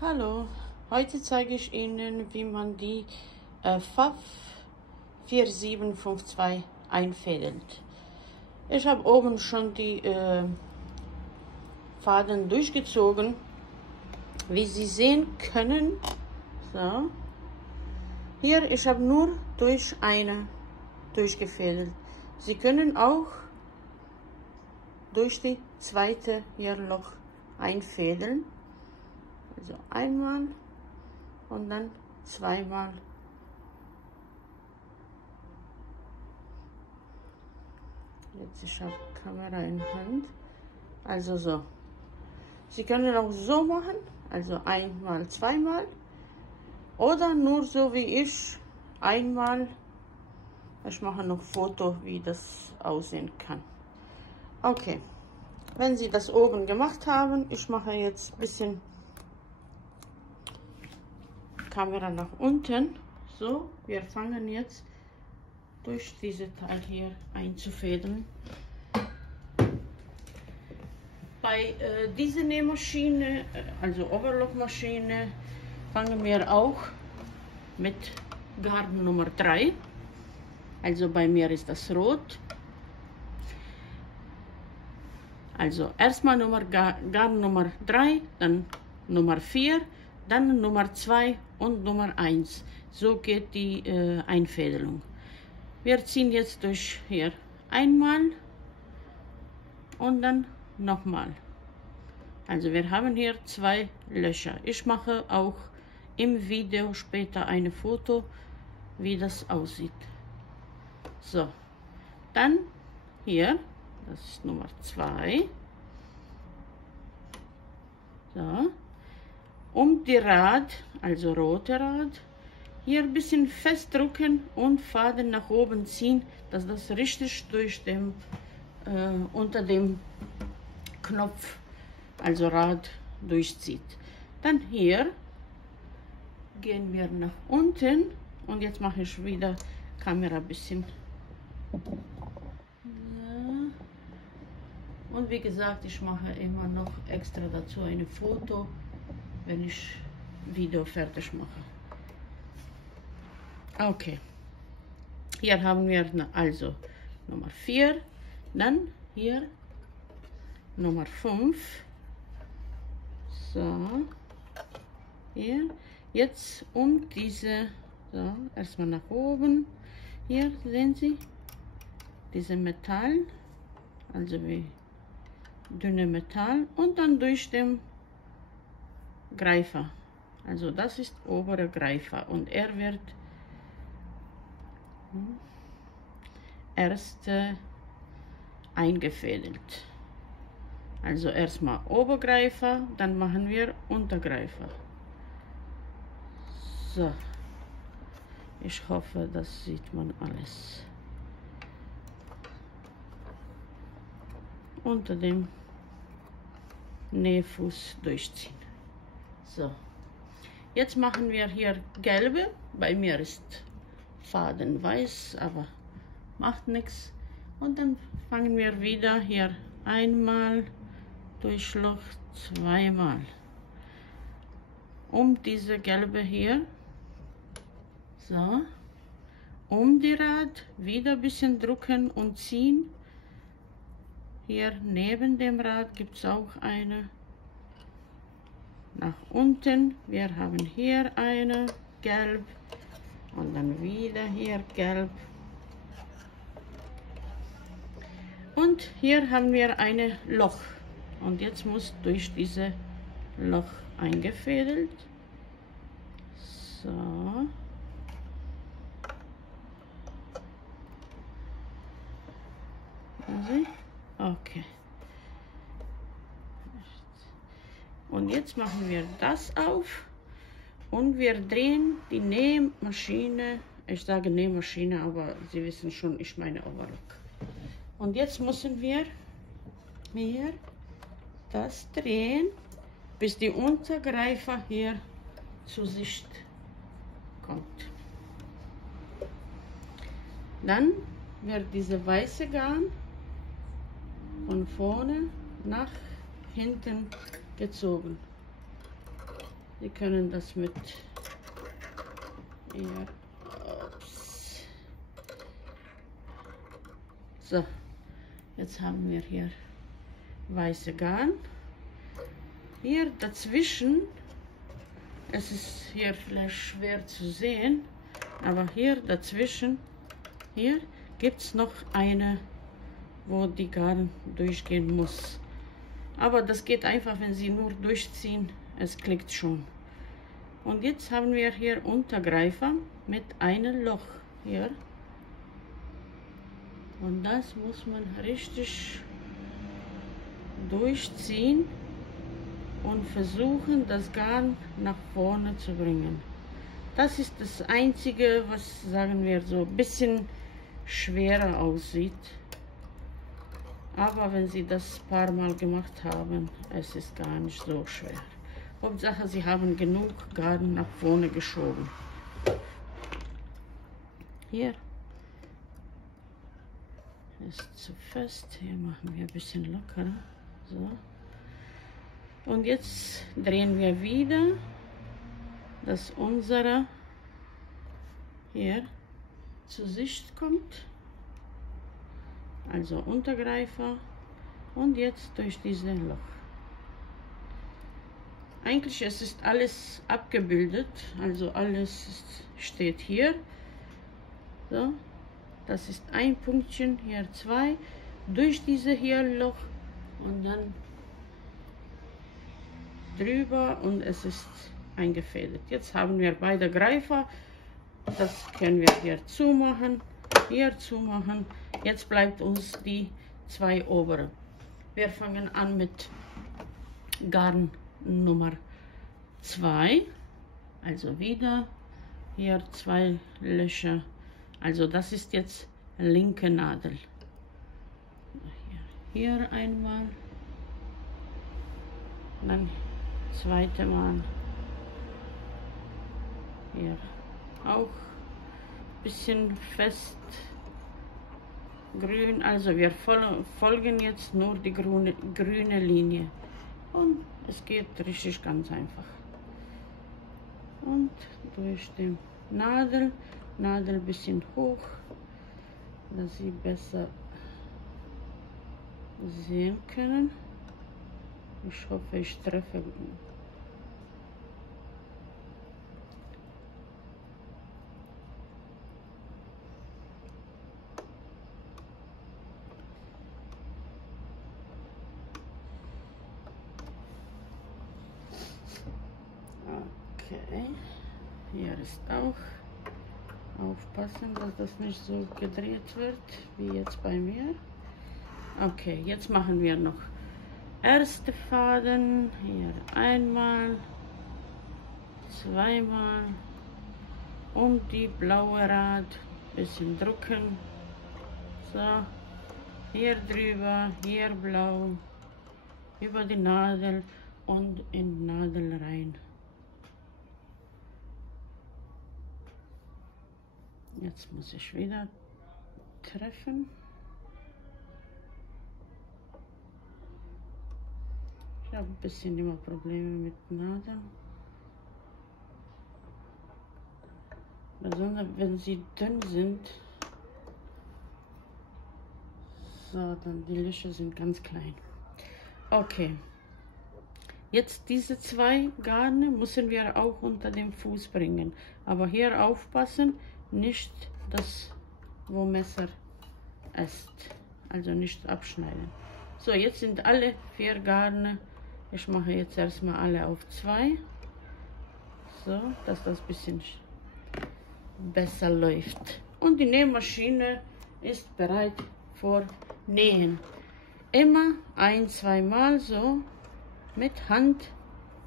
Hallo, heute zeige ich Ihnen, wie man die FAF 4752 einfädelt. Ich habe oben schon die Faden durchgezogen, wie Sie sehen können. So. Hier, ich habe nur durch eine durchgefädelt. Sie können auch durch die zweite hier Loch einfädeln. Also einmal und dann zweimal. Jetzt ich habe Kamera in Hand. Also so. Sie können auch so machen, also einmal, zweimal. Oder nur so wie ich, einmal. Ich mache noch Foto, wie das aussehen kann. Okay, wenn Sie das oben gemacht haben, ich mache jetzt ein bisschen Kamera nach unten. So, wir fangen jetzt durch diese Teil hier einzufädeln. Bei dieser Nähmaschine, also Overlockmaschine, fangen wir auch mit Garn Nummer 3. Also bei mir ist das rot. Also erstmal Garn Nummer 3, dann Nummer 4, dann Nummer 2 und Nummer 1. So geht die Einfädelung. Wir ziehen jetzt durch hier einmal und dann nochmal. Also wir haben hier 2 Löcher. Ich mache auch im Video später ein Foto, wie das aussieht. So, dann hier, das ist Nummer 2. So, um die Rad, also rote Rad, hier ein bisschen festdrücken und Faden nach oben ziehen, dass das richtig durch dem unter dem Knopf, also Rad, durchzieht. Dann hier gehen wir nach unten und jetzt mache ich wieder Kamera ein bisschen. Und wie gesagt, ich mache immer noch extra dazu ein Foto, wenn ich Video fertig mache. Okay, hier haben wir also Nummer 4, dann hier Nummer 5. So, hier, jetzt um diese, so, erstmal nach oben. Hier sehen Sie diese Metall, also wie dünne Metall, und dann durch den Greifer. Also das ist obere Greifer und er wird erst eingefädelt. Also erstmal Obergreifer, dann machen wir Untergreifer. So, ich hoffe, das sieht man alles. Unter dem Nähfuß durchziehen. So, jetzt machen wir hier gelbe. Bei mir ist Faden weiß, aber macht nichts. Und dann fangen wir wieder hier einmal durch Loch, zweimal um diese gelbe hier. So, um die Rad wieder ein bisschen drücken und ziehen. Hier neben dem Rad gibt es auch eine. Nach unten, wir haben hier eine gelb und dann wieder hier gelb. Und hier haben wir ein Loch und jetzt muss durch dieses Loch eingefädelt. So. Okay. Und jetzt machen wir das auf und wir drehen die Nähmaschine. Ich sage Nähmaschine, aber Sie wissen schon, ich meine Overlock. Und jetzt müssen wir hier das drehen, bis die Untergreifer hier zur Sicht kommt. Dann wird diese weiße Garn von vorne nach hinten gezogen. Sie können das mit hier, ups. So, jetzt haben wir hier weiße Garn. Hier dazwischen, es ist hier vielleicht schwer zu sehen, aber hier dazwischen, hier gibt es noch eine, wo die Garn durchgehen muss. Aber das geht einfach, wenn Sie nur durchziehen, es klickt schon. Und jetzt haben wir hier Untergreifer mit einem Loch hier. Und das muss man richtig durchziehen und versuchen, das Garn nach vorne zu bringen. Das ist das Einzige, was, sagen wir, so ein bisschen schwerer aussieht. Aber wenn Sie das ein paar Mal gemacht haben, es ist gar nicht so schwer. Hauptsache, Sie haben genug Garn nach vorne geschoben. Hier ist zu fest. Hier machen wir ein bisschen lockerer. So. Und jetzt drehen wir wieder, dass unsere hier zur Sicht kommt. Also Untergreifer und jetzt durch dieses Loch. Eigentlich es ist alles abgebildet, also alles steht hier. So, das ist ein Punktchen, hier 2, durch diese hier Loch und dann drüber und es ist eingefädelt. Jetzt haben wir beide Greifer, das können wir hier zumachen. Jetzt bleibt uns die 2 obere. Wir fangen an mit Garn Nummer 2, also wieder hier 2 Löcher, also das ist jetzt linke Nadel. Hier einmal, dann zweite Mal, hier auch ein bisschen fest grün, also wir folgen jetzt nur die grüne Linie und es geht richtig ganz einfach. Und durch die Nadel ein bisschen hoch, dass Sie besser sehen können. Ich hoffe, ich treffe. Okay, hier ist auch. Aufpassen, dass das nicht so gedreht wird, wie jetzt bei mir. Okay, jetzt machen wir noch erste Faden. Hier einmal, zweimal und die blaue Rad bisschen drücken. So, hier drüber, hier blau, über die Nadel und in die Nadel rein. Jetzt muss ich wieder treffen. Ich habe ein bisschen immer Probleme mit Nadeln. Besonders wenn sie dünn sind. So, dann die Löcher sind ganz klein. Okay. Jetzt diese 2 Garne müssen wir auch unter dem Fuß bringen. Aber hier aufpassen, nicht das, wo Messer ist. Also nicht abschneiden. So, jetzt sind alle 4 Garne. Ich mache jetzt erstmal alle auf 2. So, dass das ein bisschen besser läuft. Und die Nähmaschine ist bereit für Nähen. Immer 1-2 Mal so mit Hand,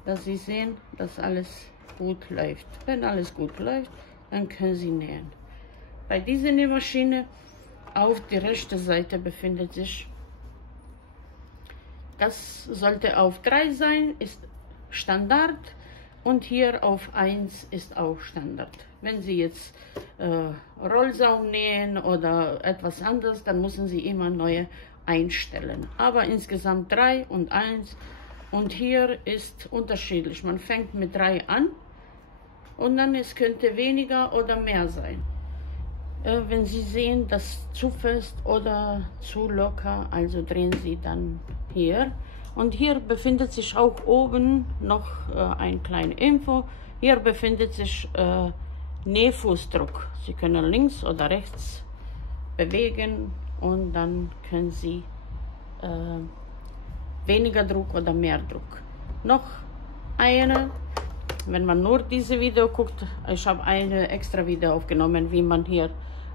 dass Sie sehen, dass alles gut läuft. Wenn alles gut läuft, dann können Sie nähen. Bei dieser Nähmaschine auf der rechten Seite befindet sich, das sollte auf 3 sein, ist Standard, und hier auf 1 ist auch Standard. Wenn Sie jetzt Rollsaum nähen oder etwas anderes, dann müssen Sie immer neue einstellen. Aber insgesamt 3 und 1 Und hier ist unterschiedlich. Man fängt mit 3 an und dann es könnte weniger oder mehr sein. Wenn Sie sehen, dass zu fest oder zu locker, also drehen Sie dann hier. Und hier befindet sich auch oben noch ein kleine Info. Hier befindet sich Nähfußdruck. Sie können links oder rechts bewegen und dann können Sie weniger Druck oder mehr Druck. Noch eine, wenn man nur diese Video guckt, ich habe eine extra Video aufgenommen, wie man hier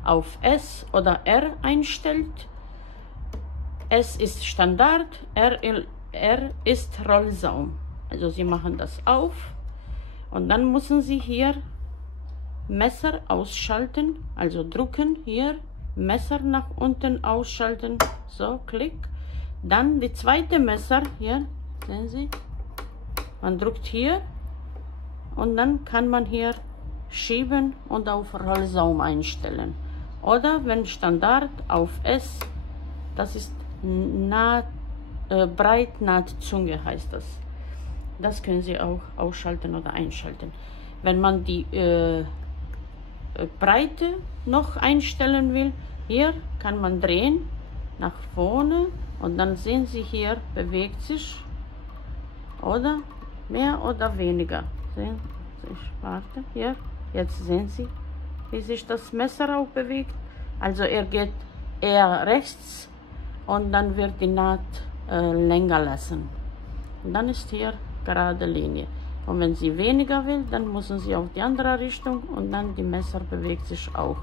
auf S oder R einstellt. S ist Standard, R ist Rollsaum. Also Sie machen das auf und dann müssen Sie hier Messer ausschalten, also drücken hier, Messer nach unten ausschalten, so, klick. Dann die zweite Messer, hier, sehen Sie, man drückt hier und dann kann man hier schieben und auf Rollsaum einstellen. Oder wenn Standard auf S, das ist Breitnahtzunge heißt das. Das können Sie auch ausschalten oder einschalten. Wenn man die Breite noch einstellen will, hier kann man drehen nach vorne und dann sehen Sie hier, bewegt sich oder mehr oder weniger. Sehen Sie, ich warte, hier, jetzt sehen Sie, wie sich das Messer auch bewegt. Also er geht eher rechts und dann wird die Naht länger lassen. Und dann ist hier gerade Linie. Und wenn Sie weniger will, dann müssen Sie auf die andere Richtung und dann die Messer bewegt sich auch.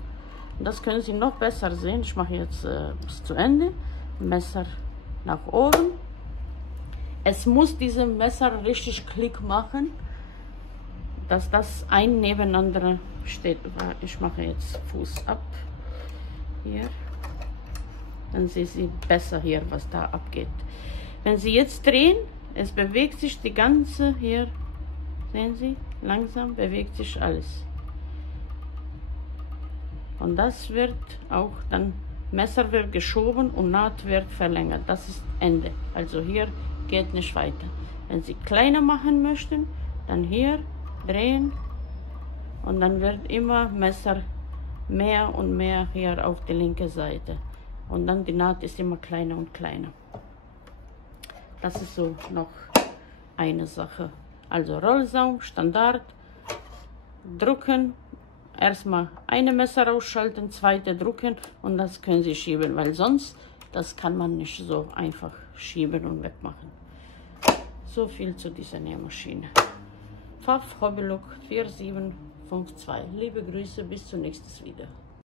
Und das können Sie noch besser sehen. Ich mache jetzt bis zu Ende. Messer nach oben. Es muss diesem Messer richtig Klick machen, dass das ein nebeneinander steht. Ich mache jetzt Fuß ab. Hier. Dann sehen Sie besser hier, was da abgeht. Wenn Sie jetzt drehen, es bewegt sich die ganze hier, sehen Sie, langsam bewegt sich alles. Und das wird auch dann, Messer wird geschoben und Naht wird verlängert. Das ist Ende. Also hier geht nicht weiter. Wenn Sie kleiner machen möchten, dann hier drehen und dann wird immer Messer mehr und mehr hier auf die linke Seite. Und dann die Naht ist immer kleiner und kleiner. Das ist so noch eine Sache. Also Rollsaum, Standard, drücken, erstmal eine Messer ausschalten, zweite drücken und das können Sie schieben, weil sonst, das kann man nicht so einfach schieben und wegmachen. So viel zu dieser Nähmaschine. Pfaff Hobbylook 4752. Liebe Grüße, bis zum nächsten Video.